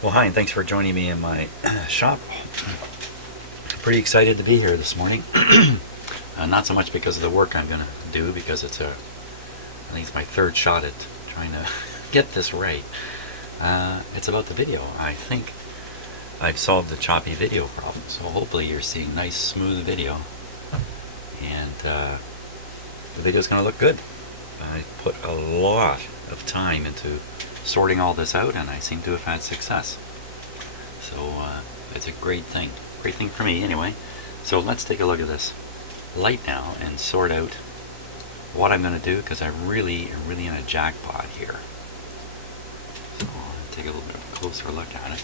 Well, hi, and thanks for joining me in my shop. Pretty excited to be here this morning. Not so much because of the work I'm going to do, because I think it's my third shot at trying to get this right. It's about the video. I think I've solved the choppy video problem, so hopefully you're seeing nice, smooth video, and the video's going to look good. I put a lot of time into sorting all this out, and I seem to have had success. So it's a great thing for me anyway. So let's take a look at this light now and sort out what I'm going to do, because I'm really in a jackpot here. So I'll take a little bit of a closer look at it.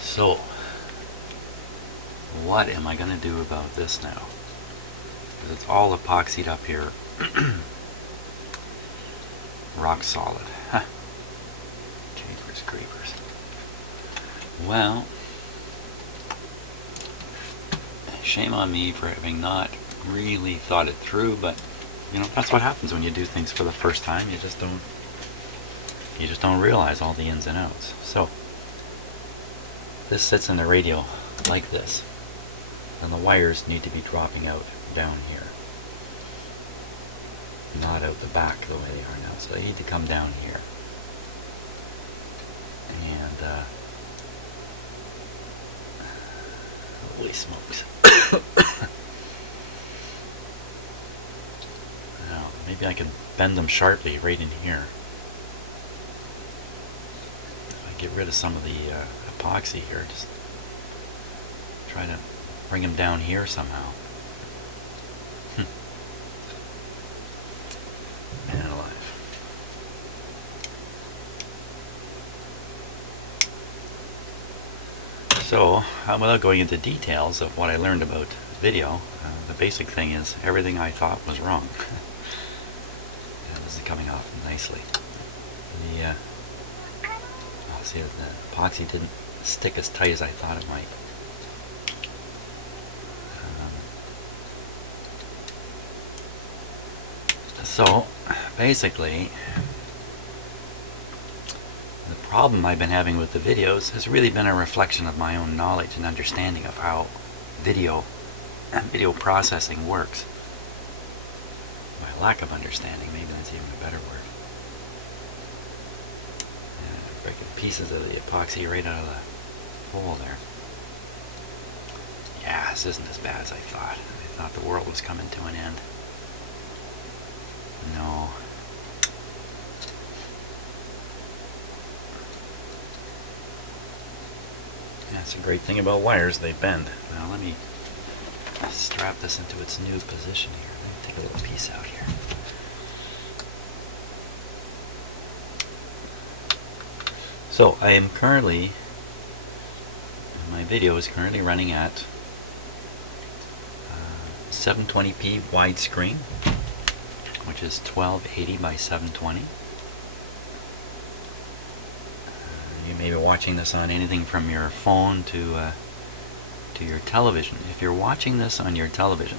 So what am I going to do about this now? Because it's all epoxied up here. Rock solid. Huh. Jeepers creepers. Well, shame on me for having not really thought it through, but you know, that's what happens when you do things for the first time. You just don't realize all the ins and outs. So this sits in the radio like this, and the wires need to be dropping out down here, not out the back the way they are now. So they need to come down here. And holy smokes. Now, maybe I can bend them sharply right in here. If I get rid of some of the epoxy here, just try to bring them down here somehow. Man alive. So, without going into details of what I learned about video, the basic thing is everything I thought was wrong. Yeah, this is coming off nicely. I'll see if the epoxy didn't stick as tight as I thought it might. So, basically, the problem I've been having with the videos has really been a reflection of my own knowledge and understanding of how video processing works. My lack of understanding, maybe that's even a better word. And breaking pieces of the epoxy right out of the hole there. Yeah, this isn't as bad as I thought. I thought the world was coming to an end. No. That's a great thing about wires, they bend. Now let me strap this into its new position here. Let me take a little piece out here. So I am currently, my video is currently running at 720p widescreen, which is 1280 by 720. You may be watching this on anything from your phone to your television. If you're watching this on your television,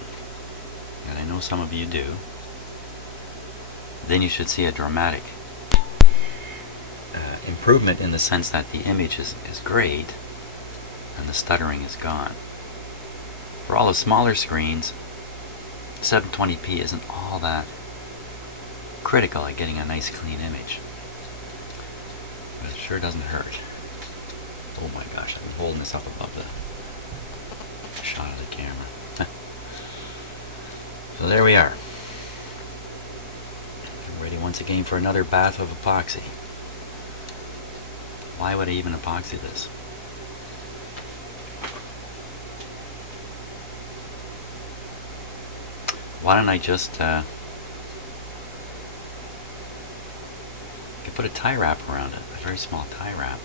and I know some of you do, then you should see a dramatic improvement in the sense that the image is great and the stuttering is gone. For all the smaller screens, 720p isn't all that critical at getting a nice clean image, but it sure doesn't hurt. Oh my gosh, I've been holding this up above the shot of the camera. So there we are. I'm ready once again for another bath of epoxy. Why would I even epoxy this? Why don't I just put a tie wrap around it, a very small tie wrap.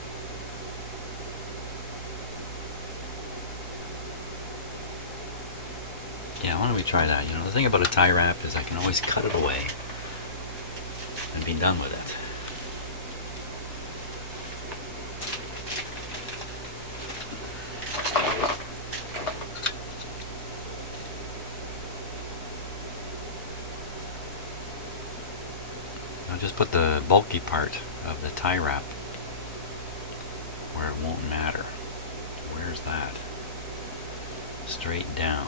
Yeah, why don't we try that? You know, the thing about a tie wrap is I can always cut it away and be done with it. I'll just put the bulky part of the tie wrap where it won't matter. Where's that? Straight down.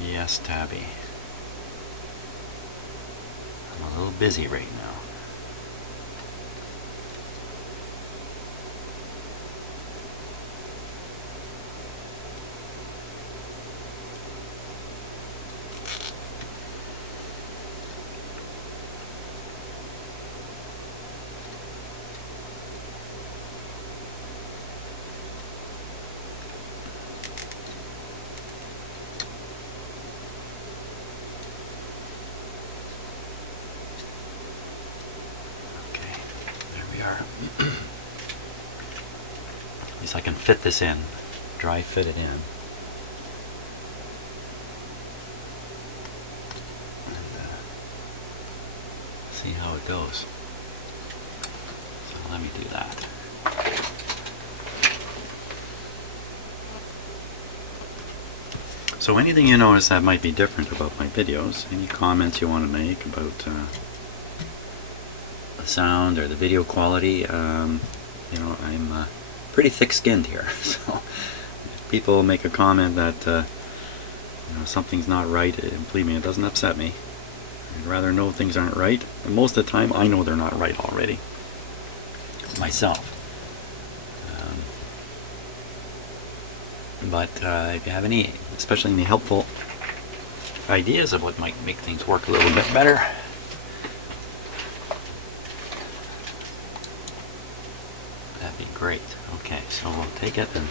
Yes, Tabby. I'm a little busy right now. At least I can fit this in, dry fit it in. And see how it goes. So let me do that. So anything you notice that might be different about my videos, any comments you want to make about the sound or the video quality, you know, I'm pretty thick-skinned here, so if people make a comment that you know, something's not right, believe me, it doesn't upset me. I'd rather know things aren't right. And most of the time, I know they're not right already myself. But if you have any, especially any helpful ideas of what might make things work a little bit better, that'd be great. Okay, so we'll take it and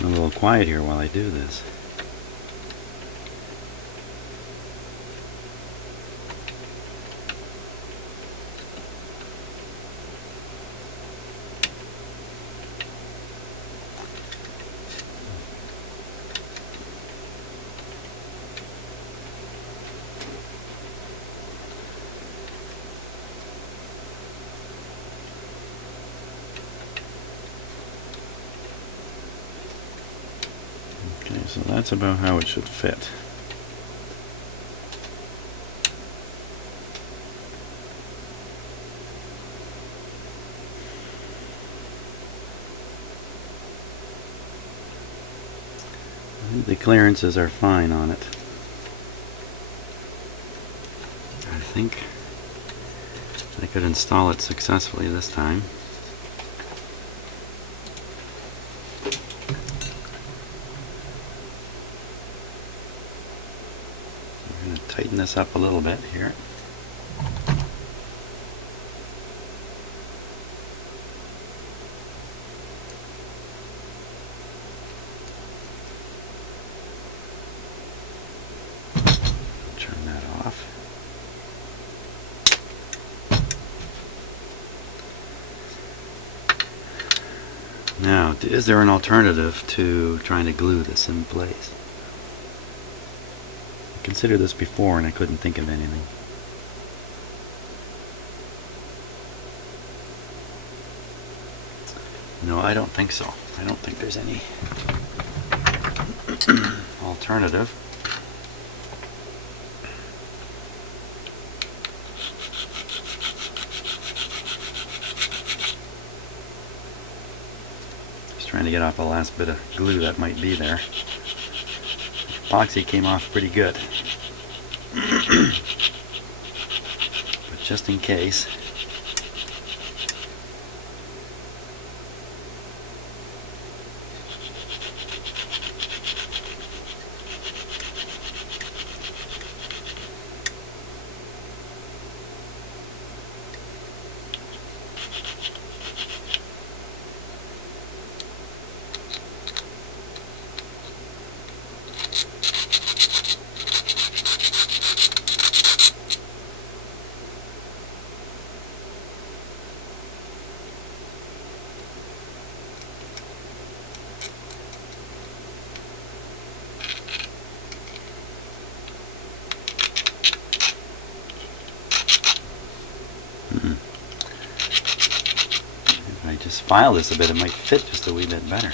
I'm a little quiet here while I do this. Okay, so that's about how it should fit. I think the clearances are fine on it. I think I could install it successfully this time. I'm going to tighten this up a little bit here. Turn that off. Now, is there an alternative to trying to glue this in place? I considered this before and I couldn't think of anything. No, I don't think so. I don't think there's any alternative. Just trying to get off the last bit of glue that might be there. Epoxy came off pretty good. But just in case. If I just file this a bit, it might fit just a wee bit better.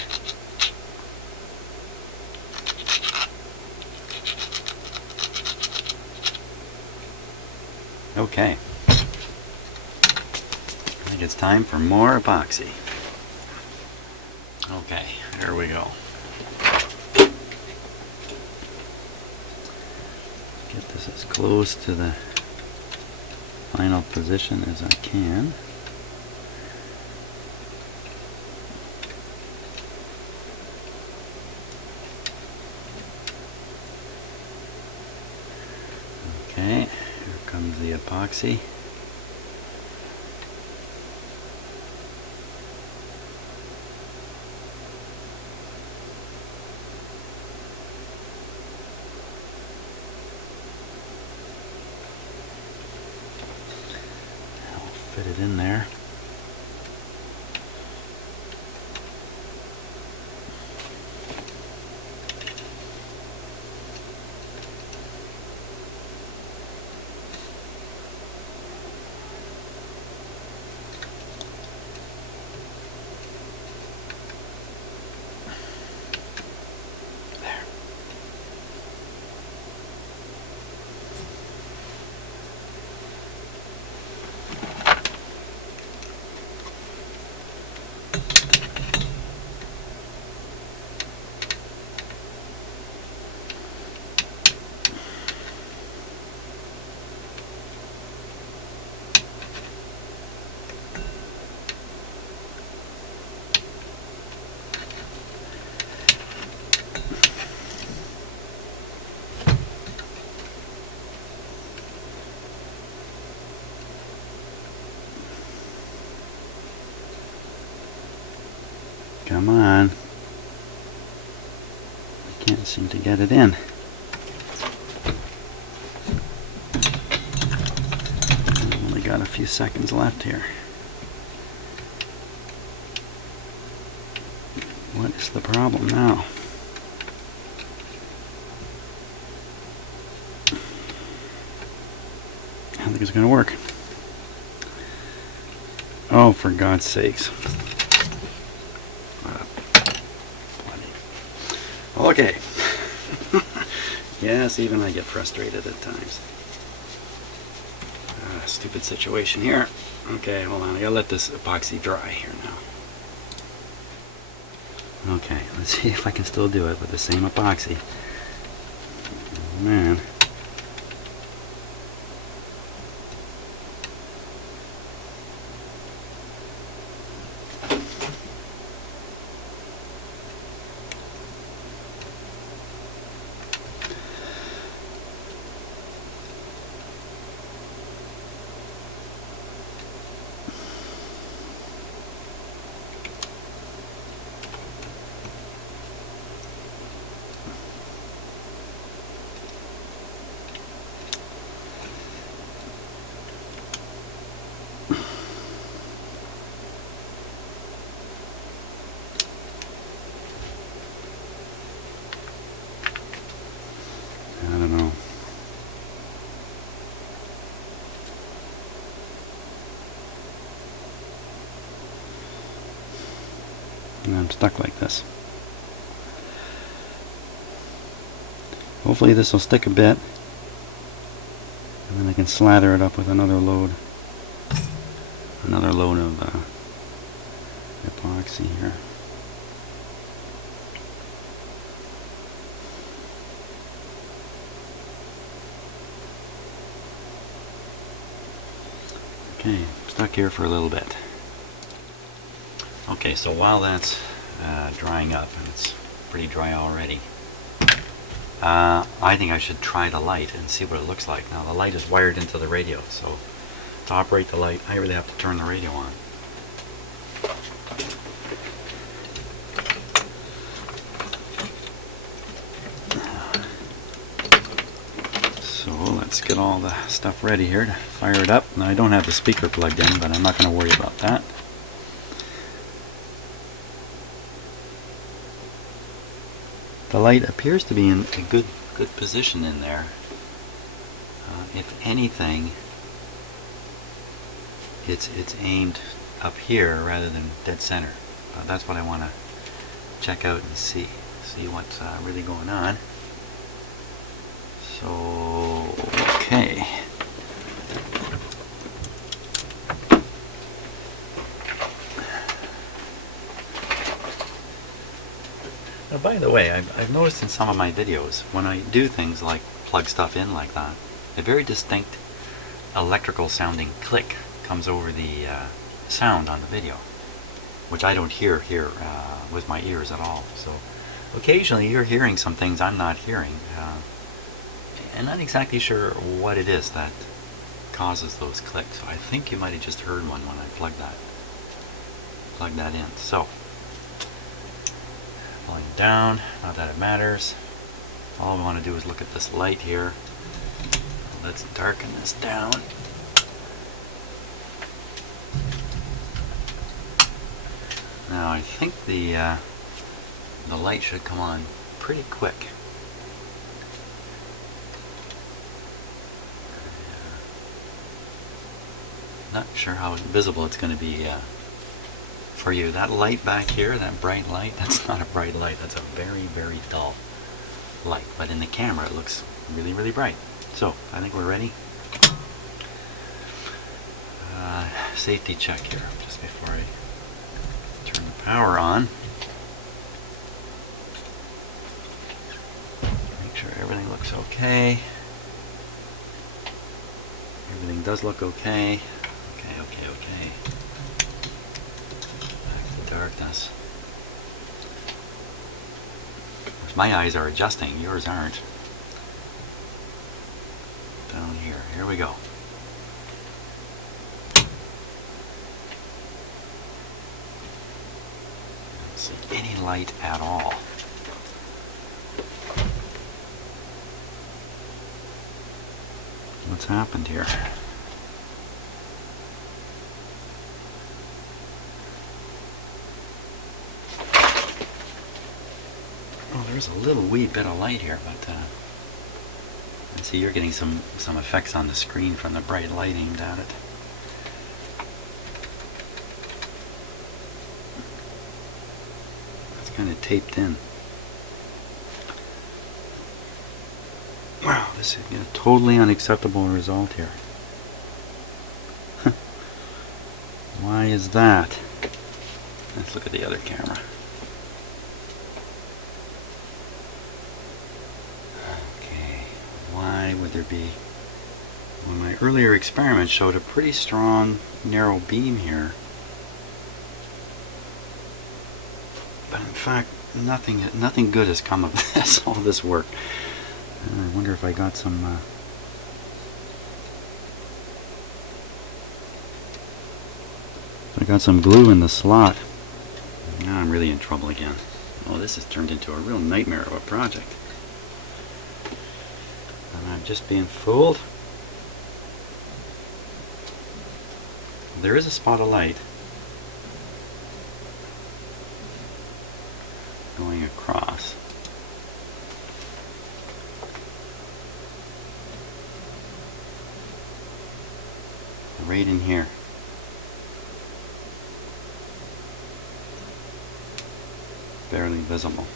Okay. I think it's time for more epoxy. Okay, here we go. Get this as close to the final position as I can. Okay, here comes the epoxy. Fit it in there. Come on. I can't seem to get it in. I've only got a few seconds left here. What is the problem now? I don't think it's going to work. Oh, for God's sakes. Okay. Yes, even I get frustrated at times. Stupid situation here. Okay, hold on. I gotta let this epoxy dry here now. Okay, let's see if I can still do it with the same epoxy. Oh, man. I don't know. And I'm stuck like this. Hopefully this will stick a bit, and then I can slather it up with another load of epoxy here. Okay, stuck here for a little bit. Okay, so while that's drying up, and it's pretty dry already, I think I should try the light and see what it looks like. Now the light is wired into the radio, so to operate the light I really have to turn the radio on. So let's get all the stuff ready here to fire it up. Now I don't have the speaker plugged in, but I'm not going to worry about that. The light appears to be in a good position in there. If anything, it's aimed up here rather than dead center. That's what I want to check out and see what's really going on. So, okay. Now, by the way, I've noticed in some of my videos, when I do things like plug stuff in like that, a very distinct electrical sounding click comes over the sound on the video, which I don't hear here with my ears at all. So occasionally you're hearing some things I'm not hearing, and not exactly sure what it is that causes those clicks. So I think you might have just heard one when I plugged that in. So pulling down, not that it matters. All we want to do is look at this light here. Let's darken this down. Now I think the light should come on pretty quick. Not sure how visible it's going to be for you. That light back here, that bright light, that's not a bright light. That's a very, very dull light. But in the camera it looks really, really bright. So I think we're ready. Safety check here just before I turn the power on. Make sure everything looks okay. Everything does look okay. Okay. Back to darkness. My eyes are adjusting, yours aren't. Down here we go. Don't see any light at all. What's happened here? Oh, there's a little wee bit of light here, but I see you're getting some effects on the screen from the bright light aimed at it. It's kind of taped in. Wow, this is a totally unacceptable result here. Why is that? Let's look at the other camera. Why would there be? Well, my earlier experiment showed a pretty strong narrow beam here, but in fact nothing good has come of this, all this work. And I wonder if I got some glue in the slot. Now I'm really in trouble again. Oh, this has turned into a real nightmare of a project. I'm just being fooled. There is a spot of light going across. Right in here. Barely visible.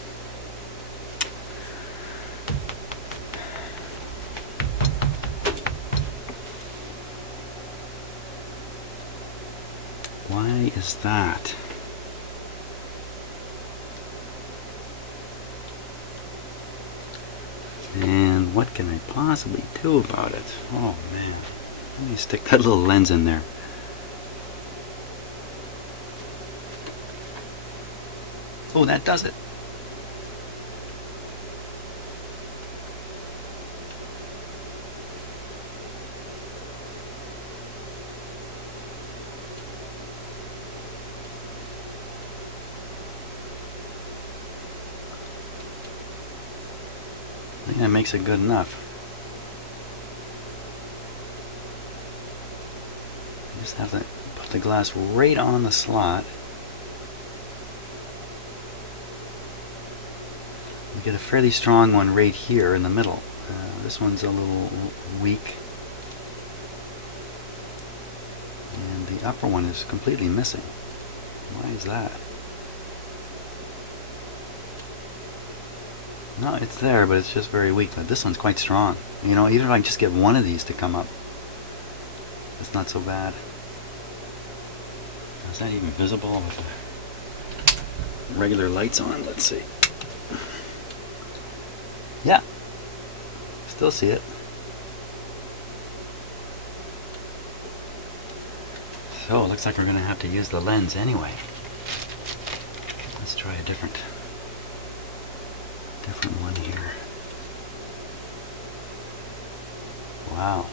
Why is that? And what can I possibly do about it? Oh man, let me stick that little lens in there. Oh, that does it. I think that makes it good enough. You just have to put the glass right on the slot. You get a fairly strong one right here in the middle. This one's a little weak. And the upper one is completely missing. Why is that? No, it's there, but it's just very weak. This one's quite strong. You know, even if I just get one of these to come up, it's not so bad. Is that even visible with the regular lights on? Let's see. Yeah, still see it. So it looks like we're going to have to use the lens anyway. Let's try a different one here. Wow.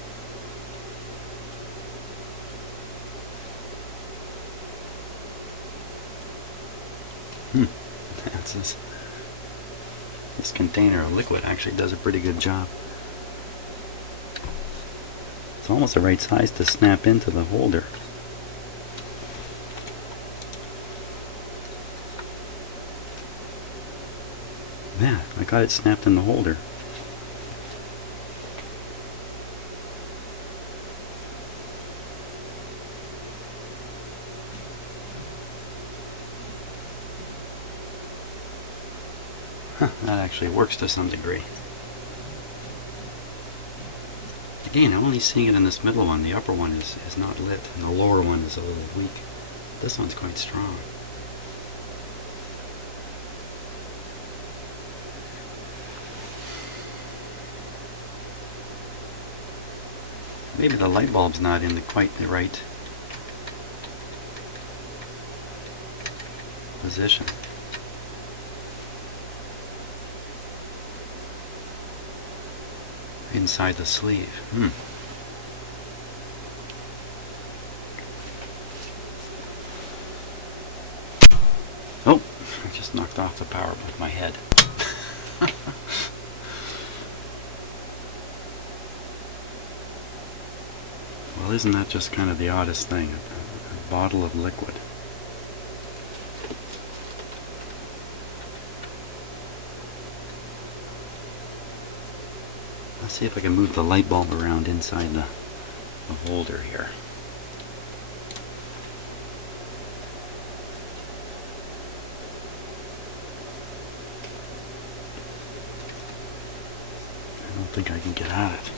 That's this container of liquid actually does a pretty good job. It's almost the right size to snap into the holder. Yeah, I got it snapped in the holder. That actually works to some degree. Again, I'm only seeing it in this middle one. The upper one is not lit, and the lower one is a little weak. This one's quite strong. Maybe the light bulb's not in quite the right position. Inside the sleeve. Oh, I just knocked off the power with my head. Well, isn't that just kind of the oddest thing? A bottle of liquid. Let's see if I can move the light bulb around inside the holder here. I don't think I can get at it.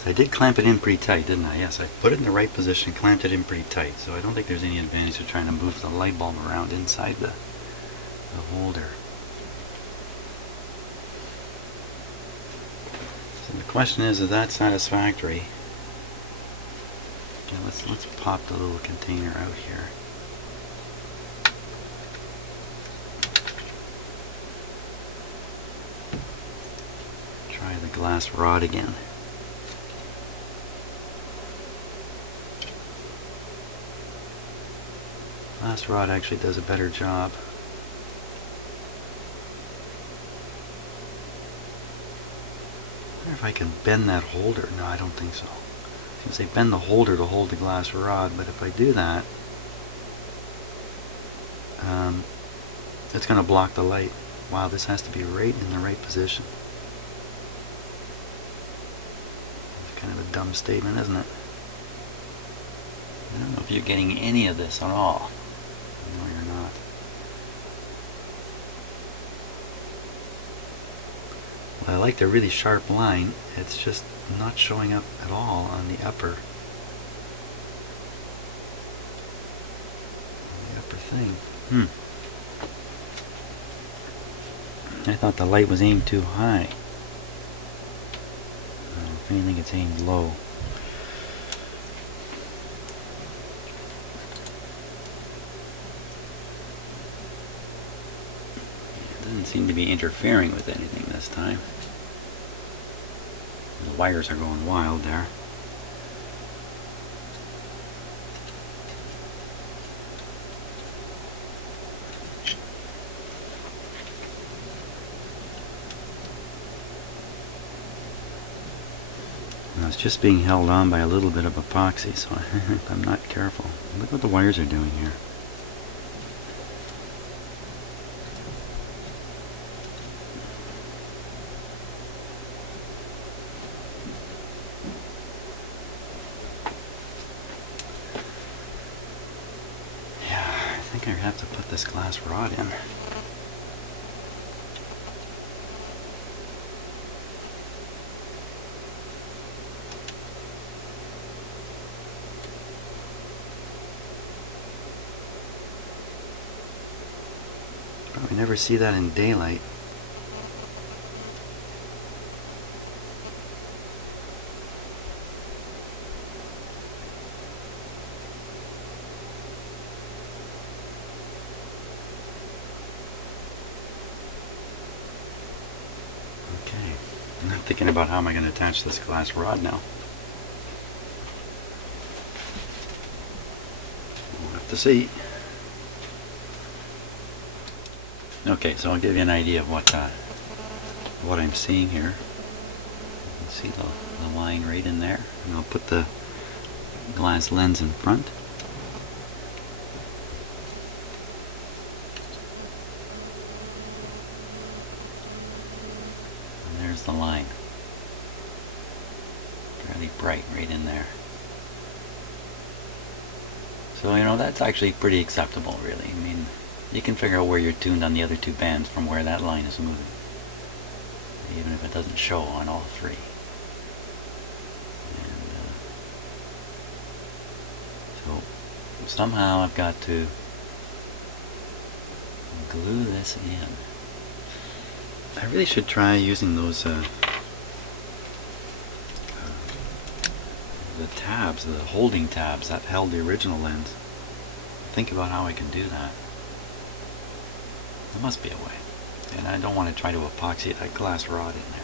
So I did clamp it in pretty tight, didn't I? Yes, I put it in the right position, clamped it in pretty tight. So I don't think there's any advantage to trying to move the light bulb around inside the holder. So the question is that satisfactory? Okay, let's pop the little container out here. Try the glass rod again. Glass rod actually does a better job. I wonder if I can bend that holder. No, I don't think so. I was going to say bend the holder to hold the glass rod, but if I do that, it's going to block the light. Wow, this has to be right in the right position. It's kind of a dumb statement, isn't it? I don't know if you're getting any of this at all. No, you're not. Well, I like the really sharp line. It's just not showing up at all on the upper thing. I thought the light was aimed too high. If anything, it's aimed low. Doesn't seem to be interfering with anything this time. The wires are going wild there. Now it's just being held on by a little bit of epoxy, so if I'm not careful. Look what the wires are doing here. I think I have to put this glass rod in. Probably never see that in daylight. Okay, I'm thinking about how am I going to attach this glass rod now. We'll have to see. Okay, so I'll give you an idea of what I'm seeing here. You can see the line right in there, and I'll put the glass lens in front. And there's the line. Fairly bright right in there. So, you know, that's actually pretty acceptable, really. I mean, you can figure out where you're tuned on the other two bands from where that line is moving, even if it doesn't show on all three. And so somehow I've got to glue this in. I really should try using those the tabs, the holding tabs that held the original lens. Think about how I can do that. There must be a way. And I don't want to try to epoxy that glass rod in there.